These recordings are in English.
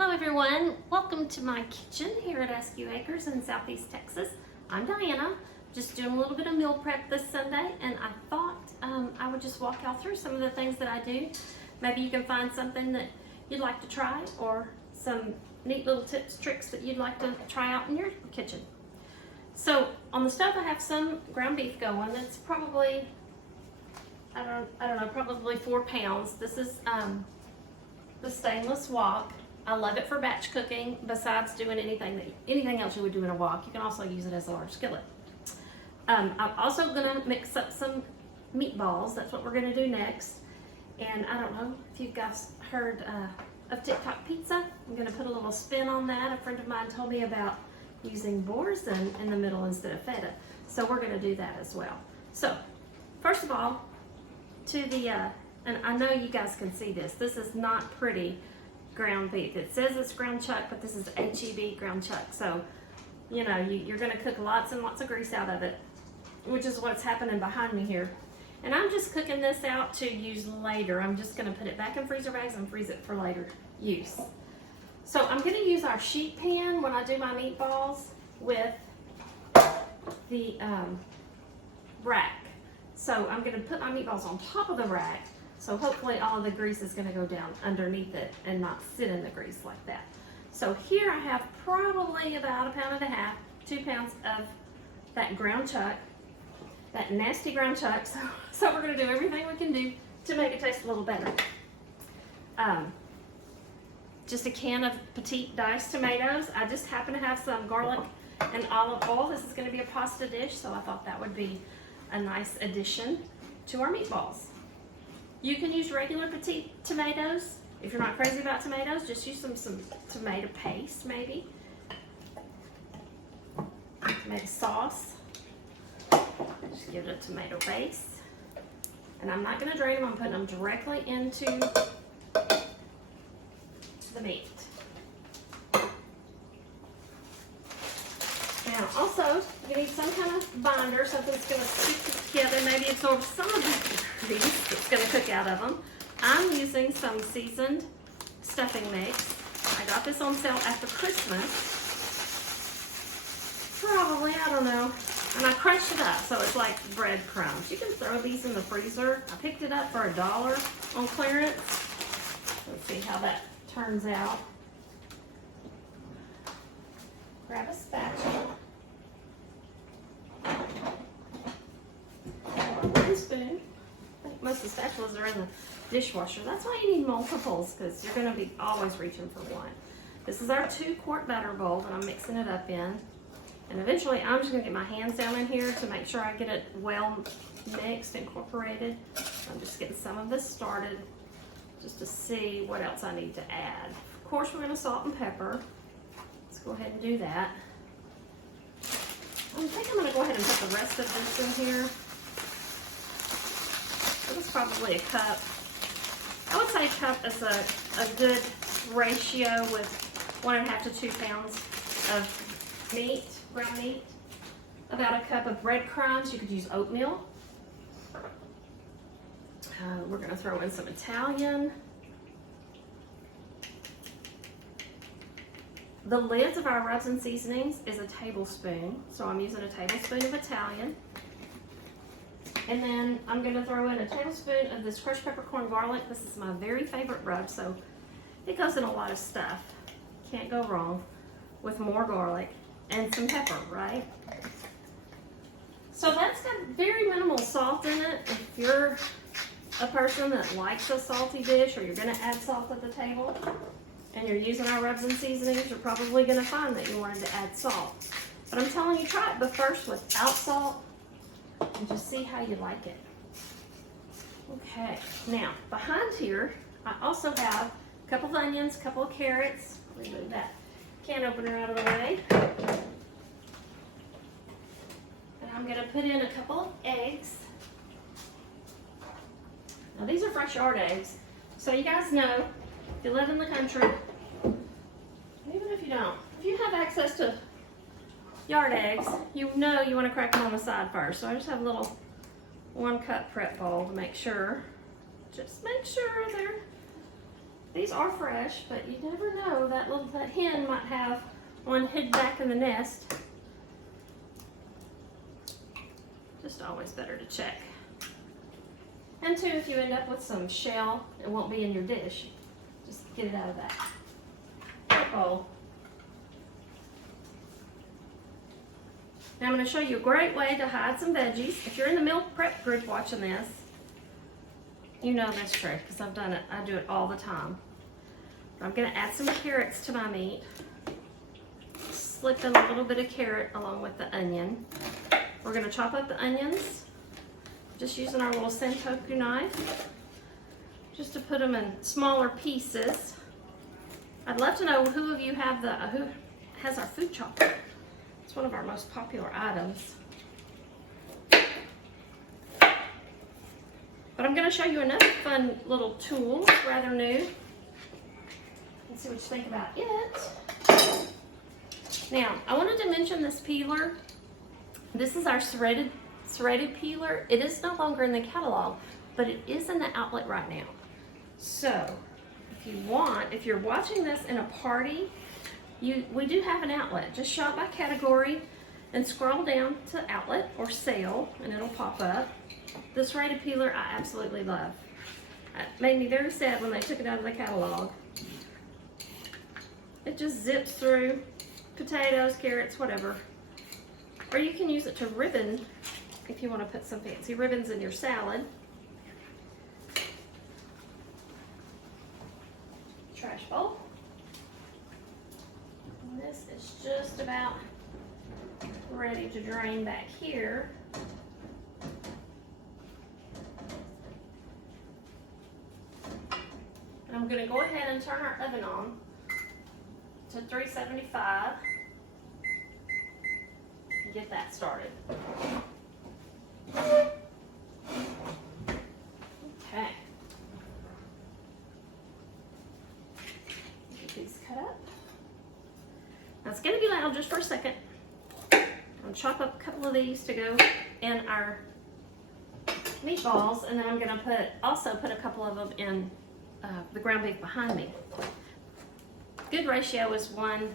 Hello everyone, welcome to my kitchen here at Askew Acres in Southeast Texas. I'm Diana, just doing a little bit of meal prep this Sunday, and I thought I would just walk y'all through some of the things that I do. Maybe you can find something that you'd like to try or some neat little tips, tricks that you'd like to try out in your kitchen. So on the stove I have some ground beef going. It's probably, I don't know, probably 4 pounds. This is the stainless wok. I love it for batch cooking. Besides doing anything else you would do in a wok, you can also use it as a large skillet. I'm also gonna mix up some meatballs. That's what we're gonna do next. And I don't know if you guys heard of TikTok pizza. I'm gonna put a little spin on that. A friend of mine told me about using boursin in the middle instead of feta. So we're gonna do that as well. So first of all, to the, and I know you guys can see this. This is not pretty ground beef. It says it's ground chuck, but this is HEB ground chuck. So, you know, you're gonna cook lots and lots of grease out of it, which is what's happening behind me here. And I'm just cooking this out to use later. I'm just gonna put it back in freezer bags and freeze it for later use. So I'm gonna use our sheet pan when I do my meatballs with the rack. So I'm gonna put my meatballs on top of the rack. So hopefully all of the grease is gonna go down underneath it and not sit in the grease like that. So here I have probably about 1.5 pounds, 2 pounds of that ground chuck, that nasty ground chuck. So we're gonna do everything we can do to make it taste a little better. Just a can of petite diced tomatoes. I just happen to have some garlic and olive oil. This is gonna be a pasta dish, so I thought that would be a nice addition to our meatballs. You can use regular petite tomatoes. If you're not crazy about tomatoes, just use some tomato paste maybe. Tomato sauce. Just give it a tomato base. And I'm not gonna drain them, I'm putting them directly into the meat. Now also, you need some kind of binder, something that's going to stick together, maybe absorb some of the grease that's going to cook out of them. I'm using some seasoned stuffing mix. I got this on sale after Christmas. Probably, I don't know. And I crunched it up so it's like breadcrumbs. You can throw these in the freezer. I picked it up for $1 on clearance. Let's see how that turns out. Grab a spatula. One spoon. I think most of the spatulas are in the dishwasher. That's why you need multiples, because you're going to be always reaching for one. This is our 2-quart batter bowl that I'm mixing it up in. And eventually I'm just going to get my hands down in here to make sure I get it well mixed, incorporated. I'm just getting some of this started just to see what else I need to add. Of course, we're going to salt and pepper. Let's go ahead and do that. I think I'm going to go ahead and put the rest of this in here. So this is probably a cup. I would say a cup is a good ratio with 1.5 to 2 pounds of meat, ground meat. About a cup of breadcrumbs. You could use oatmeal. We're going to throw in some Italian. The lids of our rubs and seasonings is a tablespoon, so I'm using a tablespoon of Italian. And then I'm going to throw in a tablespoon of this crushed peppercorn garlic. This is my very favorite rub, so it goes in a lot of stuff. Can't go wrong with more garlic and some pepper, right? So that's got very minimal salt in it. If you're a person that likes a salty dish, or you're going to add salt at the table, and you're using our rubs and seasonings, you're probably going to find that you wanted to add salt. But I'm telling you, try it but first without salt and just see how you like it. Okay, now behind here, I also have a couple of onions, a couple of carrots. Remove that can opener out of the way. And I'm going to put in a couple of eggs. Now these are fresh yard eggs, so you guys know, if you live in the country, even if you don't, if you have access to yard eggs, you know you want to crack them on the side first. So I just have a little 1 cup prep bowl to make sure. Just make sure these chickens are fresh, but you never know. That hen might have one hid back in the nest. Just always better to check. And two, if you end up with some shell, it won't be in your dish. Just get it out of that bowl. Now I'm going to show you a great way to hide some veggies. If you're in the meal prep group watching this, you know this trick because I've done it. I do it all the time. I'm going to add some carrots to my meat. Slip in a little bit of carrot along with the onion. We're going to chop up the onions, just using our little Santoku knife, just to put them in smaller pieces. I'd love to know who of you have who has our food chopper. It's one of our most popular items. But I'm going to show you another fun little tool, rather new. Let's see what you think about it. Now, I wanted to mention this peeler. This is our serrated peeler. It is no longer in the catalog, but it is in the outlet right now. So, if you're watching this in a party, we do have an outlet. Just shop by category and scroll down to outlet or sale, and it'll pop up. This serrated peeler I absolutely love. It made me very sad when they took it out of the catalog. It just zips through potatoes, carrots, whatever. Or you can use it to ribbon if you want to put some fancy ribbons in your salad. Trash bowl. And this is just about ready to drain back here. And I'm going to go ahead and turn our oven on to 375. Get that started. Okay. Get these cut up. Now it's going to be loud just for a second. I'm going to chop up a couple of these to go in our meatballs, and then I'm going to also put a couple of them in the ground beef behind me. Good ratio is 1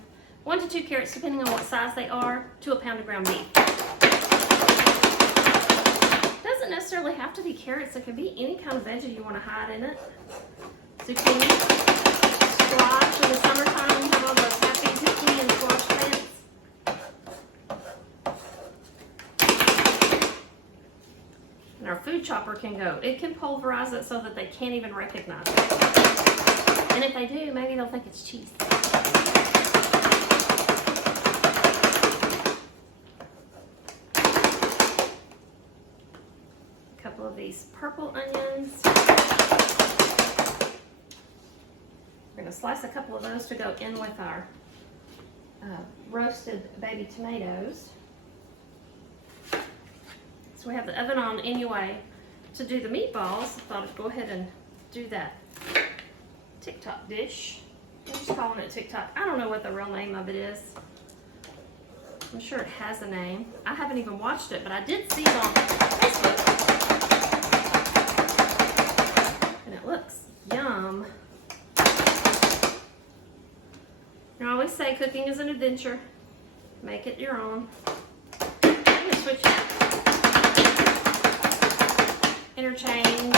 to 2 carrots, depending on what size they are, to a pound of ground beef. Doesn't necessarily have to be carrots. It can be any kind of veggie you want to hide in it. Zucchini, squash. In the summertime, we have all those happy zucchini and squash plants. And our food chopper it can pulverize it so that they can't even recognize it. And if they do, maybe they'll think it's cheese. Couple of these purple onions. We're going to slice a couple of those to go in with our roasted baby tomatoes. So we have the oven on anyway. To do the meatballs, I thought I'd go ahead and do that TikTok dish. I'm just calling it TikTok. I don't know what the real name of it is. I'm sure it has a name. I haven't even watched it, but I did see it on Facebook. And it looks yum. I always say cooking is an adventure. Make it your own. I'm going to switch it. Interchange.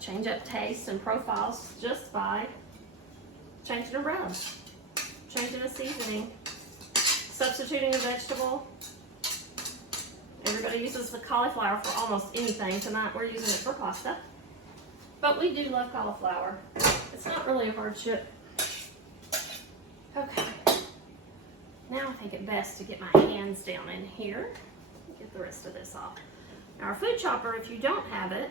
Change up tastes and profiles just by changing a rub, changing a seasoning, substituting a vegetable. Everybody uses the cauliflower for almost anything. Tonight we're using it for pasta. But we do love cauliflower. It's not really a hardship. Okay. Now I think it best to get my hands down in here. Get the rest of this off. Now our food chopper, if you don't have it,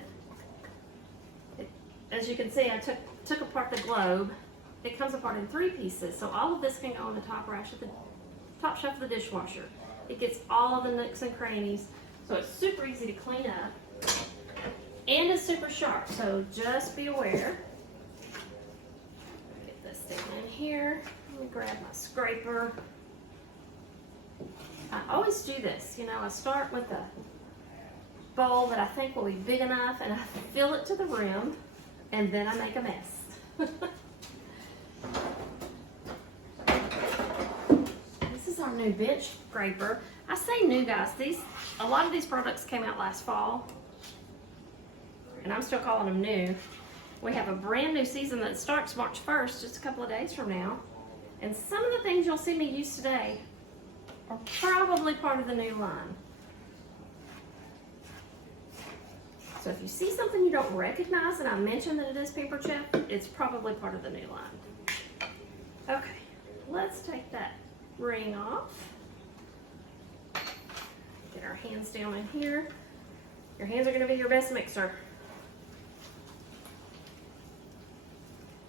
as you can see, I took apart the globe. It comes apart in 3 pieces, so all of this can go on the top shelf of the dishwasher. It gets all of the nooks and crannies, so it's super easy to clean up, and it's super sharp. So just be aware. Get this down in here. Let me grab my scraper. I always do this, you know, I start with a bowl that I think will be big enough and I fill it to the rim and then I make a mess. This is our new bench scraper. I say new, guys, a lot of these products came out last fall and I'm still calling them new. We have a brand new season that starts March 1st, just a couple of days from now. And some of the things you'll see me use today are probably part of the new line. So if you see something you don't recognize and I mention that it is Paper Chef, it's probably part of the new line. Okay, let's take that ring off. Get our hands down in here. Your hands are going to be your best mixer.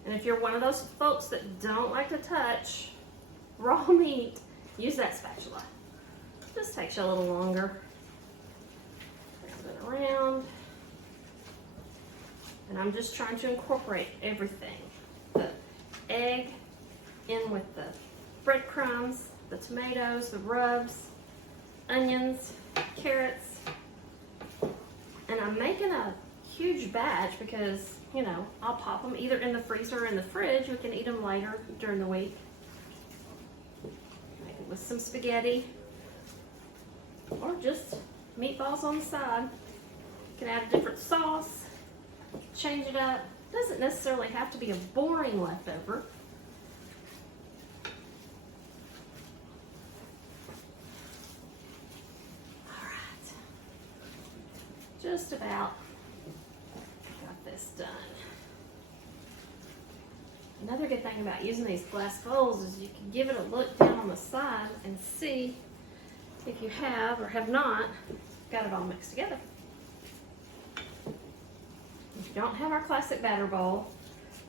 And if you're one of those folks that don't like to touch raw meat, use that spatula. Just takes you a little longer. Round it around. And I'm just trying to incorporate everything. The egg in with the breadcrumbs, the tomatoes, the rubs, onions, carrots. And I'm making a huge batch because, you know, I'll pop them either in the freezer or in the fridge. We can eat them later during the week. Make it with some spaghetti or just meatballs on the side. You can add a different sauce, change it up. Doesn't necessarily have to be a boring leftover. All right, just about got this done. Another good thing about using these glass bowls is you can give it a look down on the side and see if you have or have not got it all mixed together. If you don't have our classic batter bowl,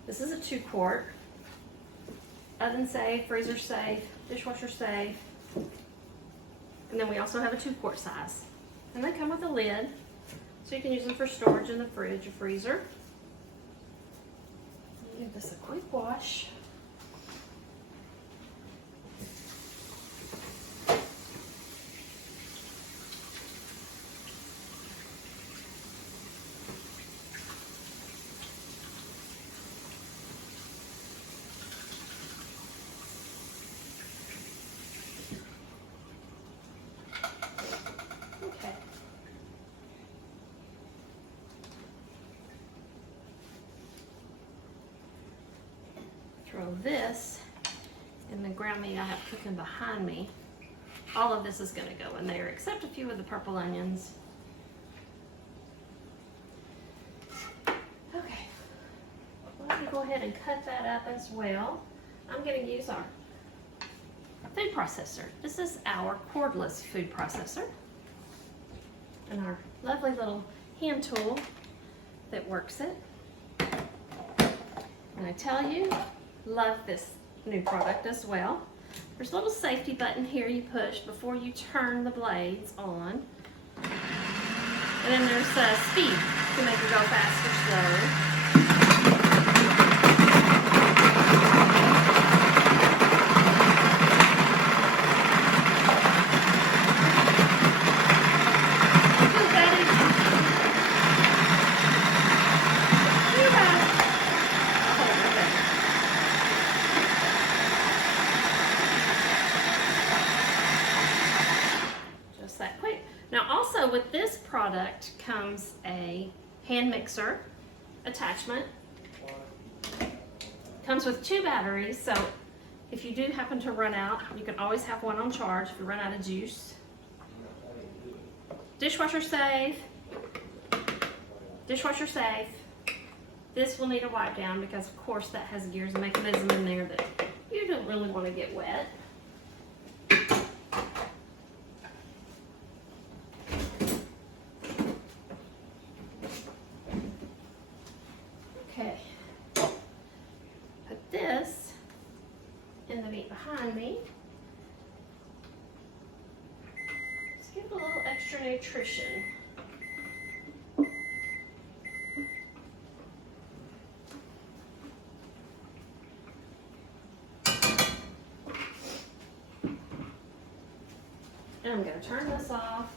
this is a 2-quart, oven safe, freezer safe, dishwasher safe, and then we also have a 2-quart size. And they come with a lid, so you can use them for storage in the fridge or freezer. Give this a quick wash. Okay. Throw this in the ground meat I have cooking behind me. All of this is going to go in there except a few of the purple onions. Okay, let me go ahead and cut that up as well. I'm going to use our food processor. This is our cordless food processor and our lovely little hand tool that works it. And I tell you, love this new product as well. There's a little safety button here you push before you turn the blades on. And then there's speed to make it go fast or slow. With this product comes a hand mixer attachment. Comes with 2 batteries, so if you do happen to run out, you can always have one on charge if you run out of juice. Dishwasher safe. Dishwasher safe. This will need a wipe down because of course that has gears and mechanism in there that you don't really want to get wet. Okay, put this in the meat behind me. Let's give it a little extra nutrition. And turn this off.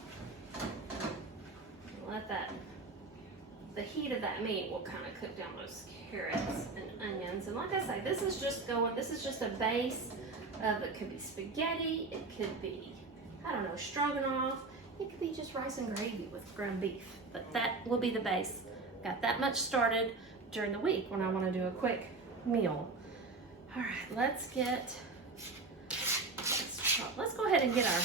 Let the heat of that meat will kind of cook down those carrots and onions. And like I say, this is just a base of, it could be spaghetti, it could be, I don't know, stroganoff, it could be just rice and gravy with ground beef. But that will be the base. Got that much started during the week when I want to do a quick meal. All right, let's go ahead and get our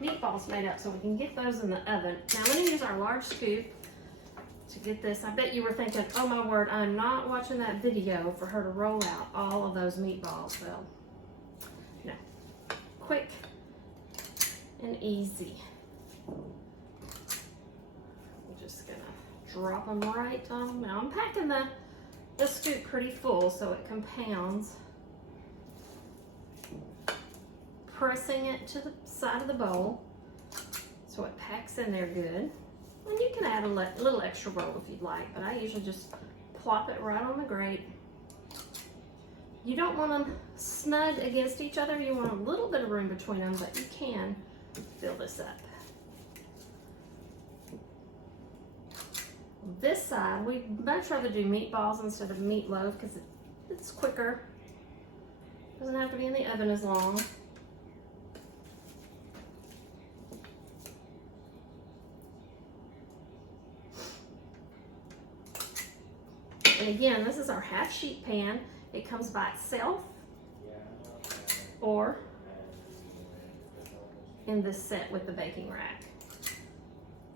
meatballs made up so we can get those in the oven. Now I'm going to use our large scoop to get this. I bet you were thinking, oh my word, I'm not watching that video for her to roll out all of those meatballs. Well, no, quick and easy. I'm just gonna drop them right on. Now I'm packing the scoop pretty full so it compounds. Pressing it to the side of the bowl so it packs in there good. And you can add a little extra roll if you'd like, but I usually just plop it right on the grate. You don't want them snug against each other. You want a little bit of room between them, but you can fill this up. This side, we'd much rather do meatballs instead of meatloaf because it's quicker. Doesn't have to be in the oven as long. And again, this is our half sheet pan. It comes by itself or in this set with the baking rack.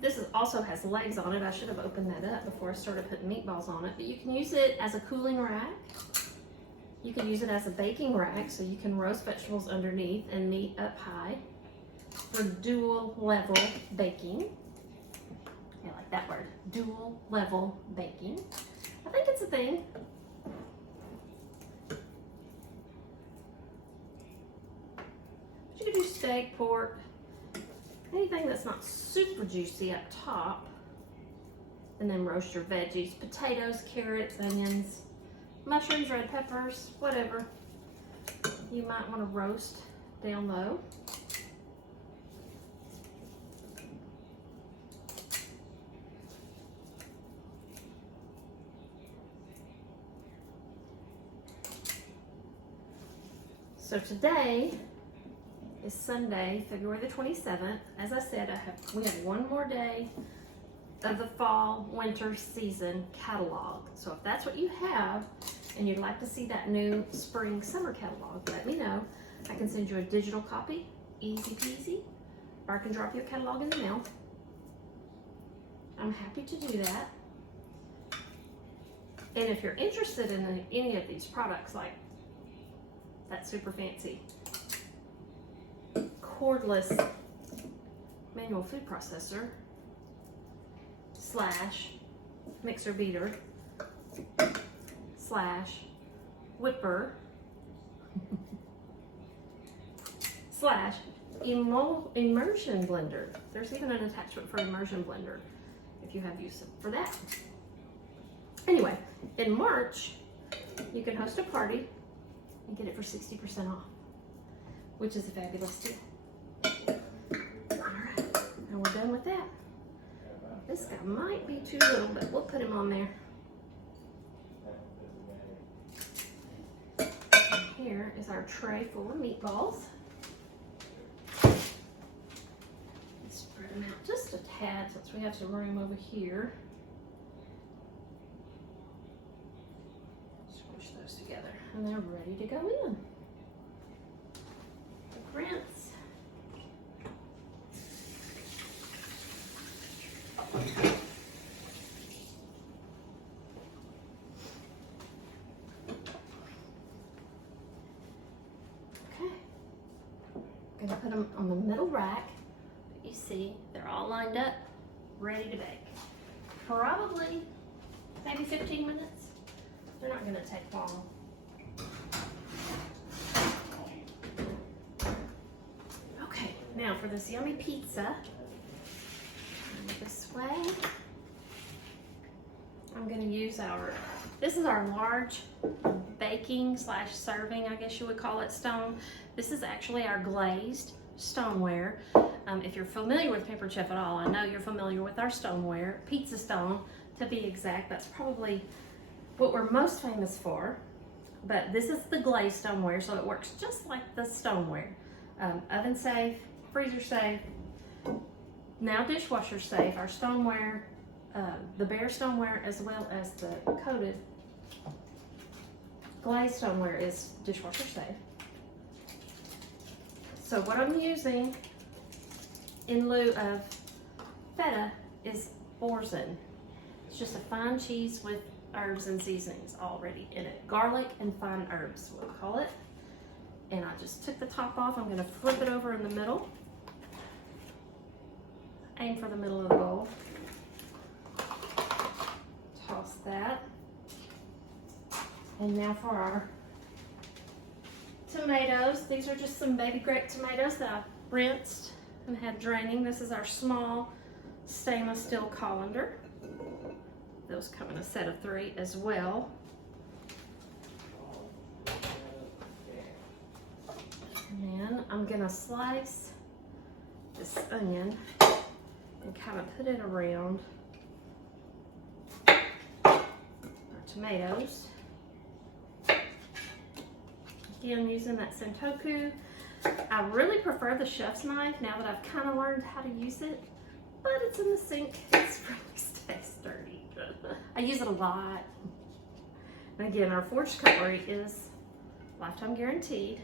This also has legs on it. I should have opened that up before I started putting meatballs on it, but you can use it as a cooling rack. You can use it as a baking rack so you can roast vegetables underneath and meat up high for dual level baking. I like that word, dual level baking. I think it's a thing. You could do steak, pork, anything that's not super juicy up top, and then roast your veggies, potatoes, carrots, onions, mushrooms, red peppers, whatever you might want to roast down low. So today is Sunday, February the 27th. As I said, we have one more day of the fall winter season catalog. So if that's what you have and you'd like to see that new spring summer catalog, let me know. I can send you a digital copy, easy peasy, or I can drop you a catalog in the mail. I'm happy to do that. And if you're interested in any of these products, like that super fancy cordless manual food processor / mixer beater / whipper / immersion blender. There's even an attachment for immersion blender if you have use for that. Anyway, in March, you can host a party and get it for 60% off, which is a fabulous deal. All right, and we're done with that. This guy might be too little, but we'll put him on there. And here is our tray full of meatballs. Let's spread them out just a tad since we have some room over here. Squish those together, and they're ready to go in. Rinse. Okay, I'm gonna put them on the middle rack. You see, they're all lined up, ready to bake. Probably maybe 15 minutes. They're not gonna take long. Okay, now for this yummy pizza, this way, I'm gonna use this is our large baking / serving, I guess you would call it, stone. This is actually our glazed stoneware. If you're familiar with Pampered Chef at all, I know you're familiar with our stoneware, Pizza Stone to be exact. That's probably what we're most famous for. But this is the glazed stoneware, so it works just like the stoneware. Oven safe, freezer safe, now dishwasher safe. Our stoneware, the bare stoneware as well as the coated glazed stoneware is dishwasher safe. So what I'm using in lieu of feta is Boursin. It's just a fine cheese with herbs and seasonings already in it. Garlic and fine herbs, we'll call it. And I just took the top off. I'm gonna flip it over in the middle. Aim for the middle of the bowl. Toss that. And now for our tomatoes. These are just some baby grape tomatoes that I've rinsed and had draining. This is our small stainless steel colander. Those come in a set of 3 as well. And then I'm gonna slice this onion and kind of put it around our tomatoes. Again, using that Sentoku. I really prefer the chef's knife now that I've kind of learned how to use it, but it's in the sink. It's really stays sturdy. I use it a lot. And again, our forged cutlery is lifetime guaranteed.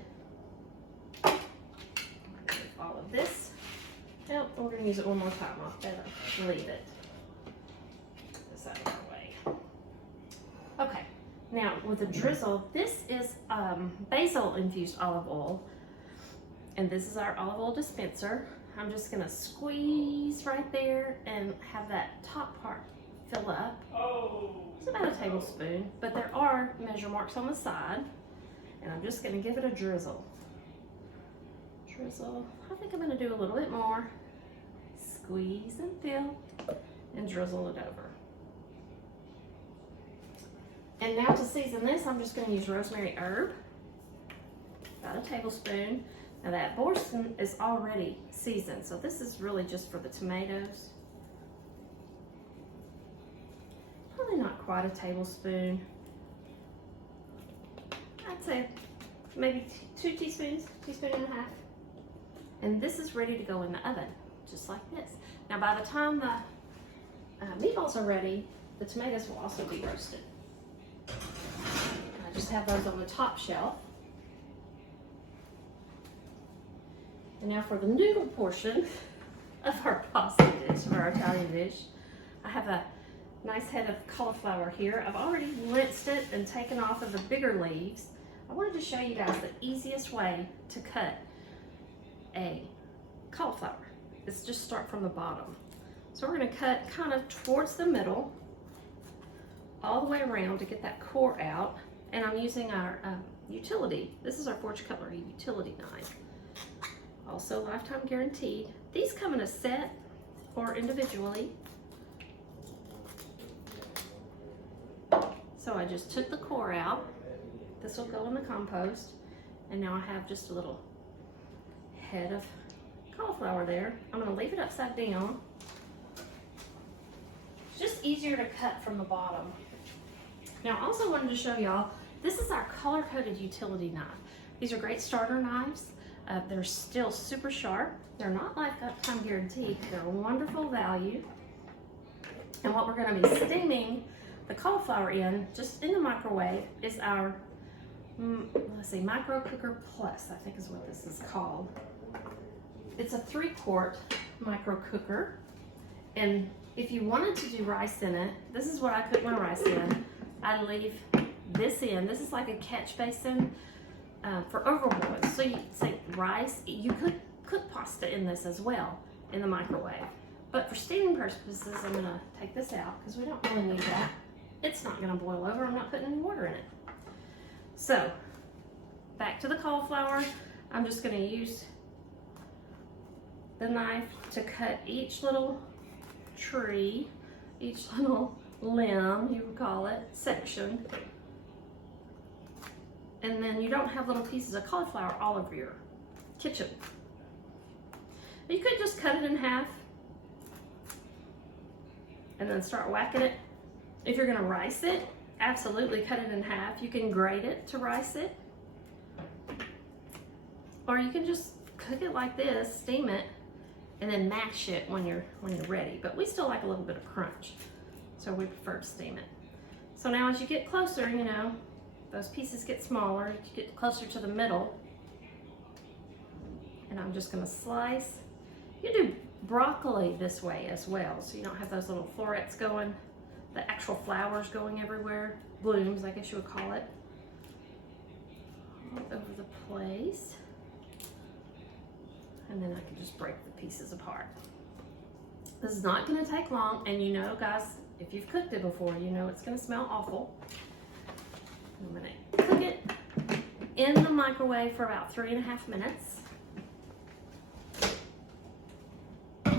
All of this. Nope, we're going to use it one more time. I'll better leave it. Get this out of our way. Okay, now with the drizzle, this is basil infused olive oil. And this is our olive oil dispenser. I'm just going to squeeze right there and have that top part fill up. It's about a tablespoon, but there are measure marks on the side. And I'm just going to give it a drizzle. Drizzle. I think I'm going to do a little bit more. Squeeze and fill and drizzle it over. And now to season this, I'm just going to use rosemary herb, about a tablespoon. Now that Boursin is already seasoned, so this is really just for the tomatoes. Probably not quite a tablespoon. I'd say maybe 2 teaspoons, teaspoon and a half. And this is ready to go in the oven, just like this. Now by the time the meatballs are ready, the tomatoes will also be roasted. I just have those on the top shelf. And now for the noodle portion of our pasta dish, or our Italian dish, I have a nice head of cauliflower here. I've already rinsed it and taken off of the bigger leaves. I wanted to show you guys the easiest way to cut a cauliflower. Is just start from the bottom. So we're going to cut kind of towards the middle, all the way around to get that core out. And I'm using our utility. This is our forged cutlery utility knife. Also lifetime guaranteed. These come in a set or individually. So I just took the core out. This will go in the compost. And now I have just a little head of cauliflower there. I'm going to leave it upside down. It's just easier to cut from the bottom. Now I also wanted to show y'all, this is our color-coded utility knife. These are great starter knives. They're still super sharp. They're not lifetime guaranteed. They're a wonderful value. And what we're going to be steaming the cauliflower in, just in the microwave, is our, let's see, Micro Cooker Plus, I think is what this is called. It's a 3-quart micro cooker. And if you wanted to do rice in it, this is what I cook my rice in. I leave this in. This is like a catch basin for overboard. So you say rice, you could cook pasta in this as well in the microwave. But for steaming purposes, I'm gonna take this out because we don't really need that. It's not gonna boil over. I'm not putting any water in it. So back to the cauliflower. I'm just gonna use the knife to cut each little tree, each little limb, you would call it, section. And then you don't have little pieces of cauliflower all over your kitchen. You could just cut it in half and then start whacking it. If you're gonna rice it, absolutely cut it in half. You can grate it to rice it. Or you can just cook it like this, steam it, and then mash it when you're ready. But we still like a little bit of crunch, so we prefer to steam it. So now as you get closer, you know, those pieces get smaller, you get closer to the middle. And I'm just gonna slice. You do broccoli this way as well, so you don't have those little florets going, the actual flowers going everywhere, blooms, I guess you would call it, all over the place. And then I can just break the pieces apart. This is not gonna take long, and you know, guys, if you've cooked it before, you know it's gonna smell awful. I'm gonna cook it in the microwave for about 3.5 minutes. Okay,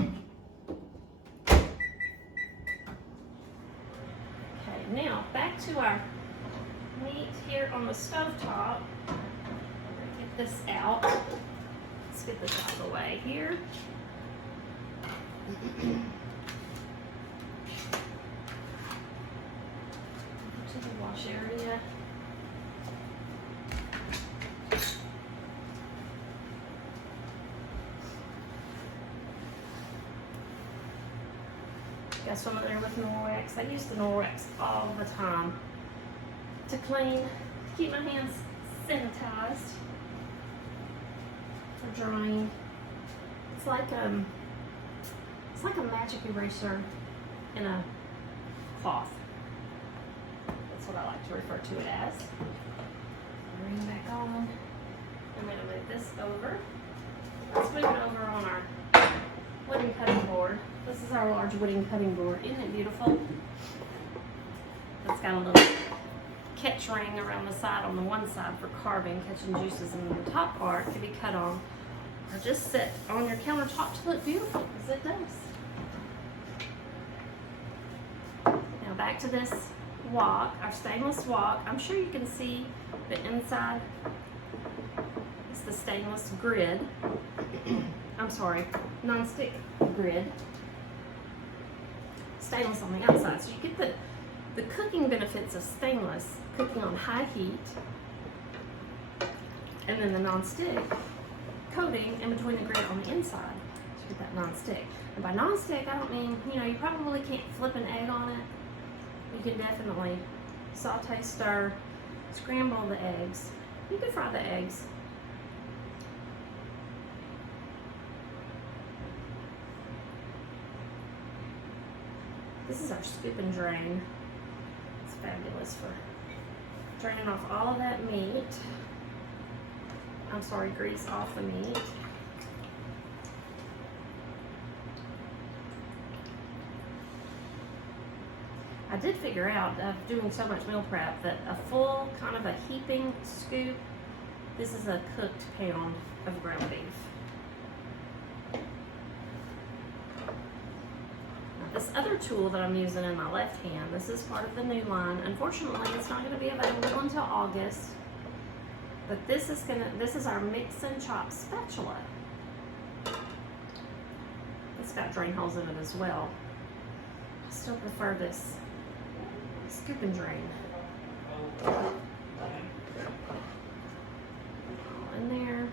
now back to our meat here on the stovetop. Get this out. Let's get this out of the way here. To the wash area. Got some of there with Norwex. I use the Norwex all the time to clean, to keep my hands sanitized for drying. It's like a magic eraser in a cloth. That's what I like to refer to it as. Bring it back on. I'm going to move this over. Let's move it over on our wooden cutting board. This is our large wooden cutting board. Isn't it beautiful? It's got a little catch ring around the side on the one side for carving, catching juices, and then the top part can be cut on or just sit on your countertop to look beautiful, because it does. Now back to this wok, our stainless wok. I'm sure you can see the inside. It's the stainless grid. I'm sorry, non-stick grid. Stainless on the outside. So you get the cooking benefits of stainless, cooking on high heat, and then the non-stick coating in between the grid on the inside. So you get that non-stick. And by non-stick, I don't mean, you know, you probably can't flip an egg on it. You can definitely saute, stir, scramble the eggs. You can fry the eggs. This is our scoop and drain. It's fabulous for draining off all of that meat. I'm sorry, grease off the meat. I did figure out, doing so much meal prep, that a full kind of a heaping scoop, this is a cooked pound of ground beef. This other tool that I'm using in my left hand, this is part of the new line. Unfortunately, it's not going to be available until August. But this is our mix and chop spatula. It's got drain holes in it as well. I still prefer this scoop and drain. All in there.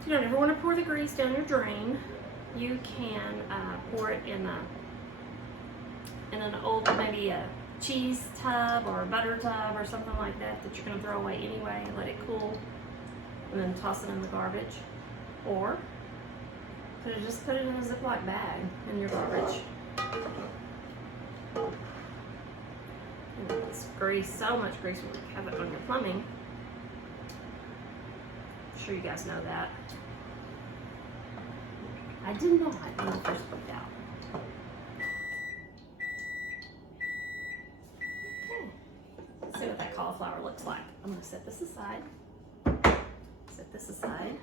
If you don't ever want to pour the grease down your drain, you can pour it in an old, maybe a cheese tub or a butter tub or something like that you're going to throw away anyway and let it cool, and then toss it in the garbage. Or just put it in a Ziploc bag in your garbage. It's grease, so much grease when you have it on your plumbing. I'm sure you guys know that. I did not when I first put it out. Okay, let's see what that cauliflower looks like. I'm going to set this aside. Set this aside.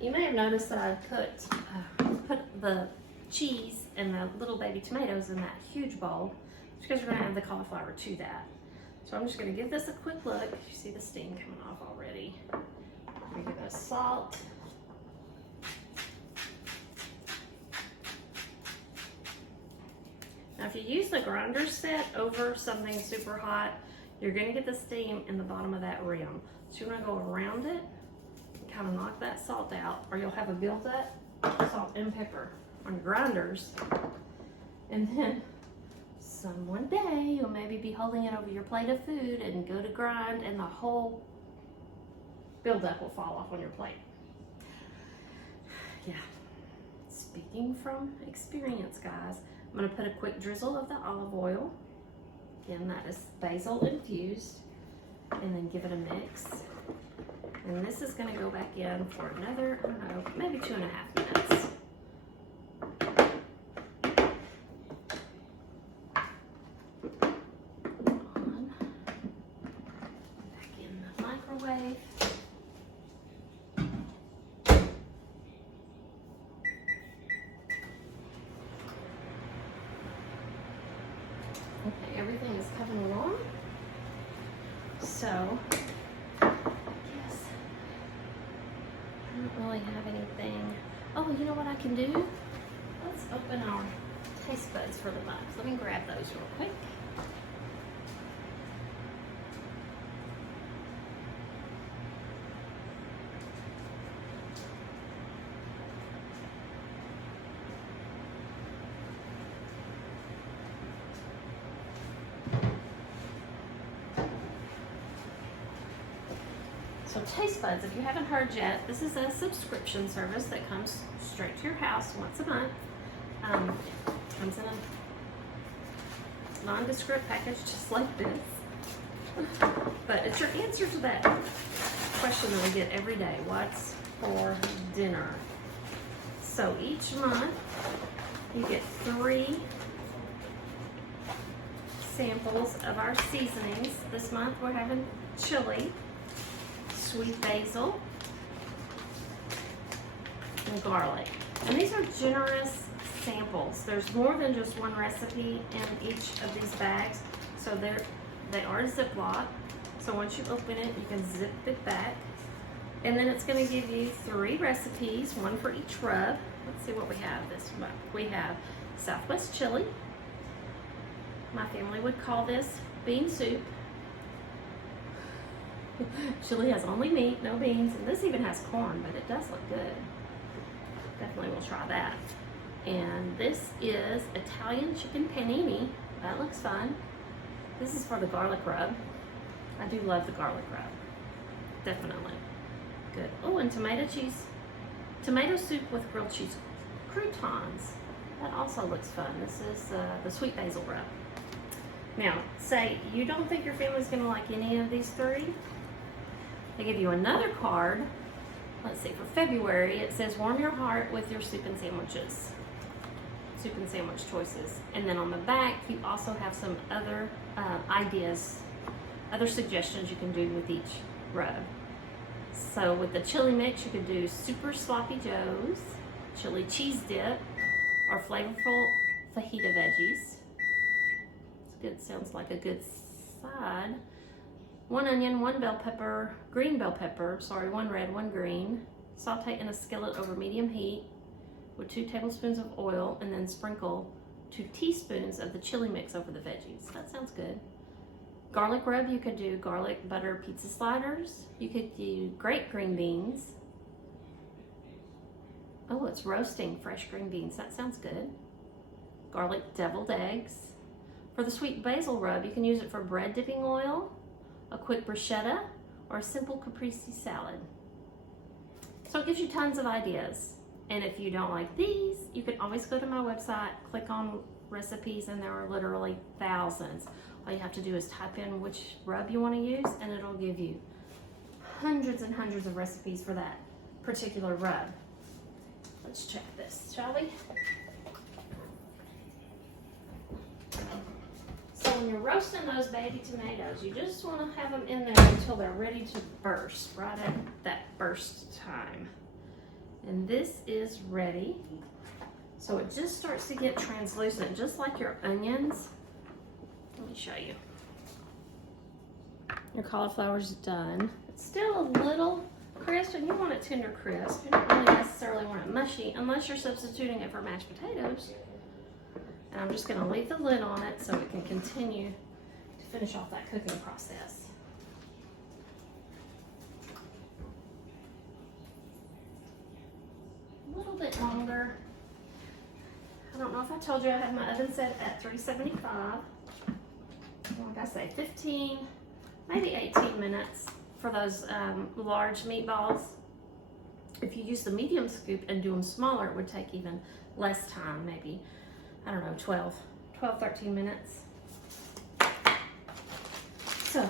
You may have noticed that I put the cheese and the little baby tomatoes in that huge bowl, because we're going to add the cauliflower to that. So I'm just gonna give this a quick look. You see the steam coming off already. I'm gonna give it a salt. Now if you use the grinder set over something super hot, you're gonna get the steam in the bottom of that rim. So you're gonna go around it and kind of knock that salt out, or you'll have a buildup of salt and pepper on your grinders. And then one day you'll maybe be holding it over your plate of food and go to grind, and the whole buildup will fall off on your plate. Yeah, speaking from experience, guys, I'm gonna put a quick drizzle of the olive oil. Again, that is basil infused, and then give it a mix. And this is gonna go back in for another, I don't know, maybe 2.5 minutes. Okay, everything is coming along. So, yes, I don't really have anything. Oh, you know what I can do? Let's open our taste buds for the month. Let me grab those real quick. So Taste Buds, if you haven't heard yet, this is a subscription service that comes straight to your house once a month. Comes in a nondescript package just like this. But it's your answer to that question that we get every day, what's for dinner? So each month you get 3 samples of our seasonings. This month we're having chili, sweet basil, and garlic. And these are generous samples. There's more than just one recipe in each of these bags. So they are Ziploc. So once you open it, you can zip it back. And then it's going to give you 3 recipes, one for each rub. Let's see what we have this month. We have Southwest chili. My family would call this bean soup. Chili has only meat, no beans, and this even has corn, but it does look good. Definitely will try that. And this is Italian chicken panini. That looks fun. This is for the garlic rub. I do love the garlic rub. Definitely. Good. Oh, and tomato soup with grilled cheese croutons. That also looks fun. This is the sweet basil rub. Now, say you don't think your family's gonna like any of these 3. They give you another card. Let's see, for February, it says warm your heart with your soup and sandwiches. Soup and sandwich choices. And then on the back, you also have some other ideas, other suggestions you can do with each rub. So with the chili mix, you could do super sloppy joes, chili cheese dip, or flavorful fajita veggies. It's good, sounds like a good side. 1 onion, 1 bell pepper, green bell pepper, sorry, 1 red, 1 green. Saute in a skillet over medium heat with 2 tablespoons of oil, and then sprinkle 2 teaspoons of the chili mix over the veggies. That sounds good. Garlic rub, you could do garlic butter pizza sliders. You could do great green beans. Oh, it's roasting fresh green beans. That sounds good. Garlic deviled eggs. For the sweet basil rub, you can use it for bread dipping oil, a quick bruschetta, or a simple caprese salad. So it gives you tons of ideas. And if you don't like these, you can always go to my website, click on recipes, and there are literally thousands. All you have to do is type in which rub you want to use, and it'll give you hundreds and hundreds of recipes for that particular rub. Let's check this, shall we? So when you're roasting those baby tomatoes, you just want to have them in there until they're ready to burst, right at that burst time. And this is ready. So it just starts to get translucent, just like your onions. Let me show you. Your cauliflower's done. It's still a little crisp, and you want it tender crisp. You don't really necessarily want it mushy unless you're substituting it for mashed potatoes. And I'm just gonna leave the lid on it so it can continue to finish off that cooking process. A little bit longer. I don't know if I told you I had my oven set at 375. Like I say, 15, maybe 18 minutes for those large meatballs. If you use the medium scoop and do them smaller, it would take even less time, maybe, I don't know, 12, 13 minutes. So,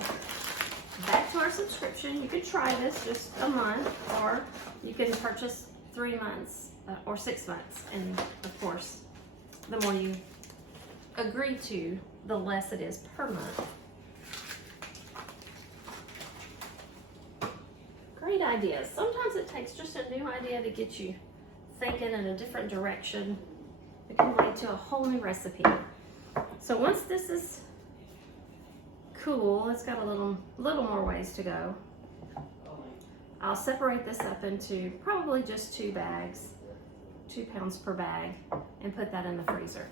back to our subscription. You could try this just a month, or you can purchase 3 months or 6 months. And of course, the more you agree to, the less it is per month. Great ideas. Sometimes it takes just a new idea to get you thinking in a different direction. It can lead to a whole new recipe. So once this is cool, it's got a little more ways to go. I'll separate this up into probably just 2 bags, 2 pounds per bag, and put that in the freezer.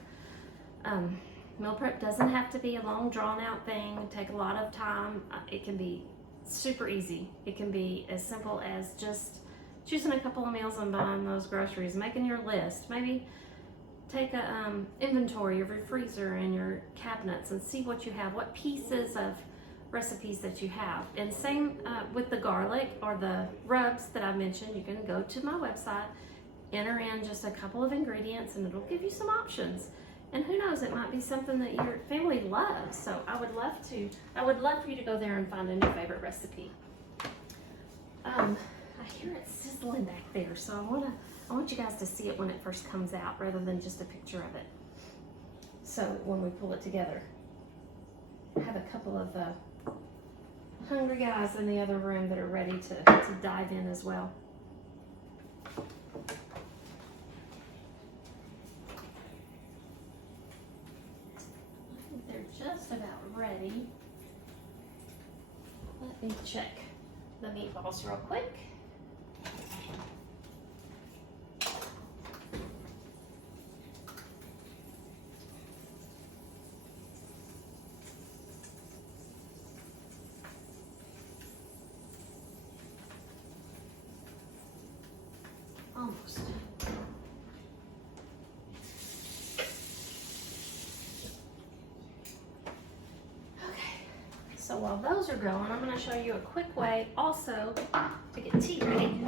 Meal prep doesn't have to be a long drawn out thing, take a lot of time. It can be super easy. It can be as simple as just choosing a couple of meals and buying those groceries, making your list. Maybe take a inventory of your freezer and your cabinets and see what you have, what pieces of recipes that you have. And same with the garlic or the rubs that I mentioned. You can go to my website, enter in just a couple of ingredients, and it'll give you some options. And who knows, it might be something that your family loves. So I would love for you to go there and find a new favorite recipe. I hear it sizzling back there, so I want you guys to see it when it first comes out rather than just a picture of it. So when we pull it together, I have a couple of hungry guys in the other room that are ready to dive in as well. Just about ready. Let me check the meatballs real quick. Almost. So while those are going, I'm going to show you a quick way also to get tea ready.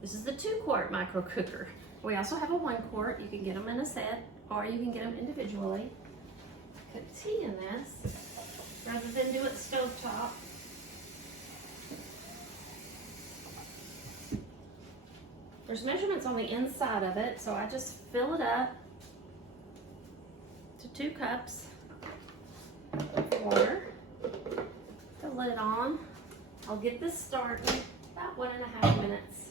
This is the 2-quart micro cooker. We also have a 1-quart. You can get them in a set, or you can get them individually. Cook tea in this rather than do it stovetop. There's measurements on the inside of it, so I just fill it up to 2 cups of water. The lid on. I'll get this started about 1.5 minutes.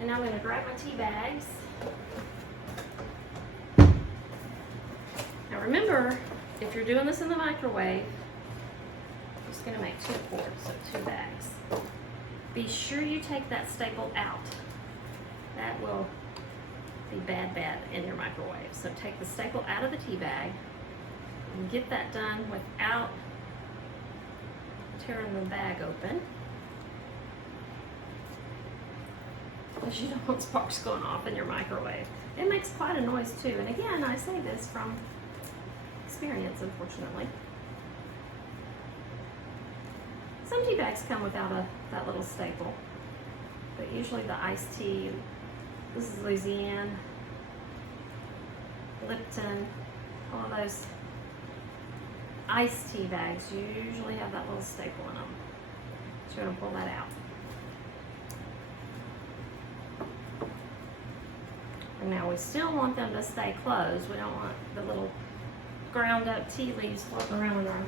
And now I'm going to grab my tea bags. Now remember, if you're doing this in the microwave, I'm just going to make 2 quarts, so 2 bags. Be sure you take that staple out. That will be bad in your microwave. So take the staple out of the tea bag and get that done without tearing the bag open, because you don't want sparks going off in your microwave. It makes quite a noise too. And again, I say this from experience, unfortunately. Some tea bags come without that little staple, but usually the iced tea, this is Louisiana, Lipton, all of those iced tea bags usually have that little staple in them. So you're going to pull that out. And now we still want them to stay closed. We don't want the little ground up tea leaves floating around in our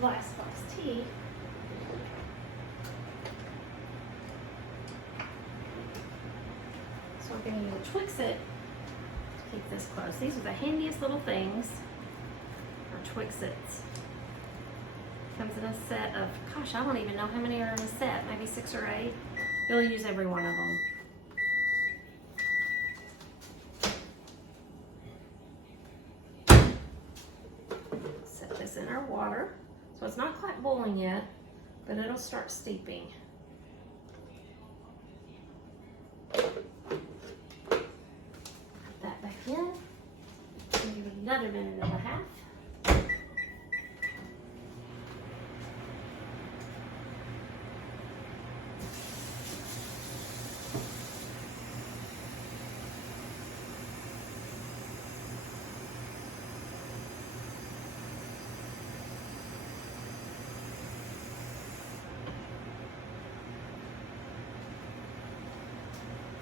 glass box tea. So we're going to use a Twix-It to keep this close. These are the handiest little things, are Twix-Its. Comes in a set of, gosh, I don't even know how many are in a set, maybe 6 or 8. You'll use every one of them. Set this in our water. So it's not quite boiling yet, but it'll start steeping. Put that back in. And give it another minute and a half.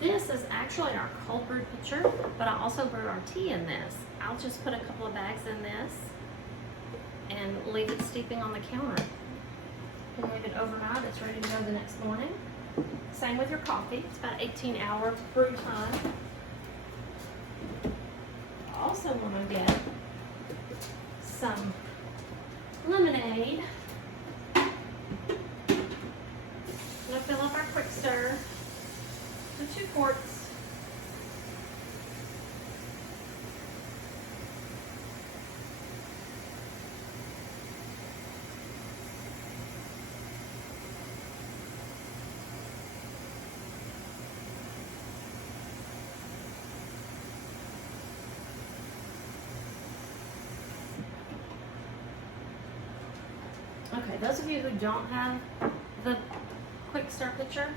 This is actually our cold brew pitcher, but I also brew our tea in this. I'll just put a couple of bags in this and leave it steeping on the counter. You can leave it overnight, it's ready to go the next morning. Same with your coffee, it's about 18 hours brew time. I also want to get some lemonade. I'm gonna fill up our quick stir. 2 quarts. Okay, those of you who don't have the quick stir pitcher,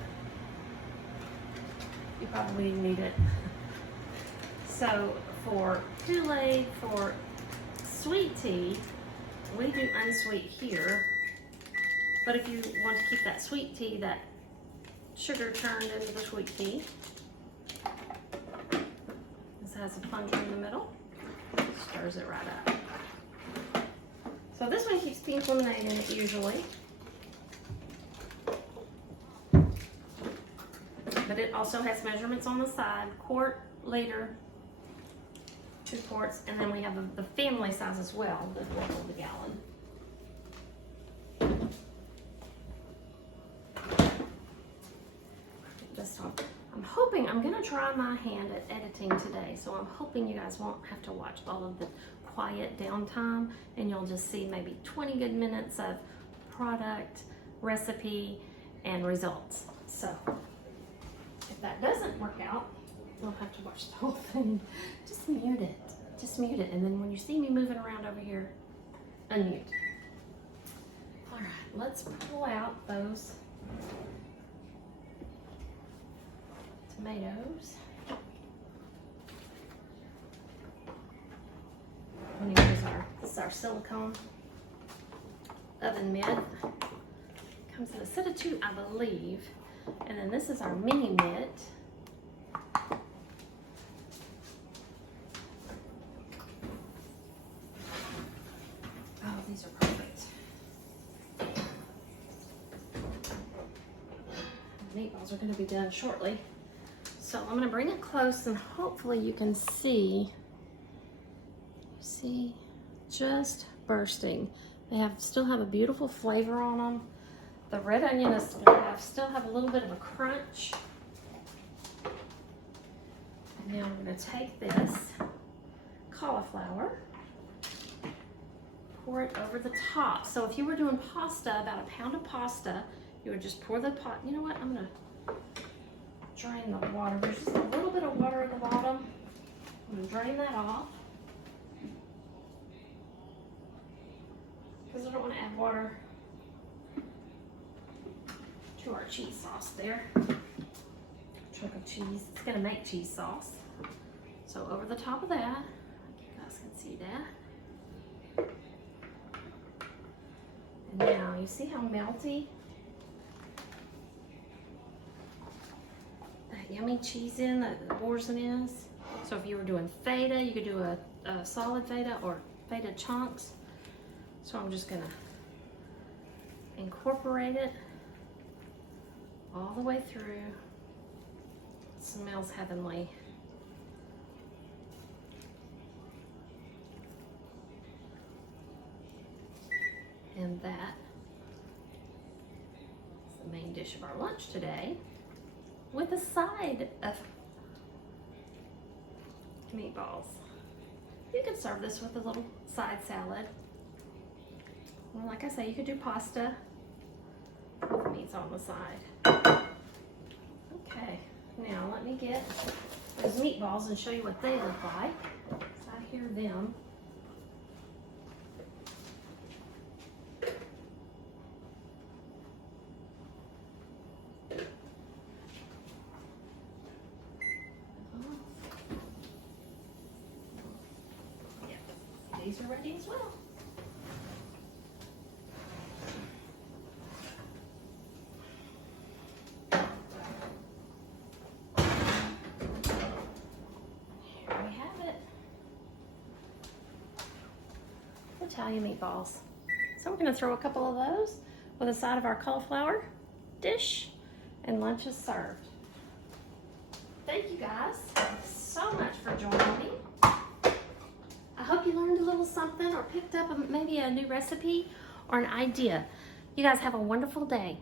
you probably need it. So for Kool-Aid, for sweet tea, we do unsweet here. But if you want to keep that sweet tea, that sugar turned into the sweet tea, this has a plunger in the middle, stirs it right up. So this one keeps pink lemonade in it usually. But it also has measurements on the side, quart, liter, 2 quarts, and then we have the family size as well, the quarter of the gallon. I'm hoping, I'm gonna try my hand at editing today, so I'm hoping you guys won't have to watch all of the quiet downtime, and you'll just see maybe 20 good minutes of product, recipe, and results. So if that doesn't work out, you'll have to watch the whole thing. Just mute it. Just mute it. And then when you see me moving around over here, unmute. All right, let's pull out those tomatoes. I'm gonna use this is our silicone oven mitt. Comes in a set of 2, I believe. And then this is our mini mitt. Oh, these are perfect. The meatballs are going to be done shortly. So I'm going to bring it close and hopefully you can see. See, just bursting. They still have a beautiful flavor on them. The red onion is going to still have a little bit of a crunch. And now I'm going to take this cauliflower, pour it over the top. So if you were doing pasta, about a pound of pasta, you would just pour the pot. You know what? I'm going to drain the water. There's just a little bit of water at the bottom. I'm going to drain that off, because I don't want to add water to our cheese sauce there. Chunk of cheese. It's going to make cheese sauce. So over the top of that, you guys can see that. And now you see how melty that yummy cheese that boursin is. So if you were doing feta, you could do a solid feta or feta chunks. So I'm just going to incorporate it all the way through. It smells heavenly. And that is the main dish of our lunch today, with a side of meatballs. You could serve this with a little side salad. Well, like I say, you could do pasta with meats on the side. Okay, now let me get those meatballs and show you what they look like. So I hear them. These are ready as well. Here we have it. Italian meatballs. So we're going to throw a couple of those with a side of our cauliflower dish, and lunch is served. Thank you guys so much for joining me. I hope you learned a little something or picked up maybe a new recipe or an idea. You guys have a wonderful day.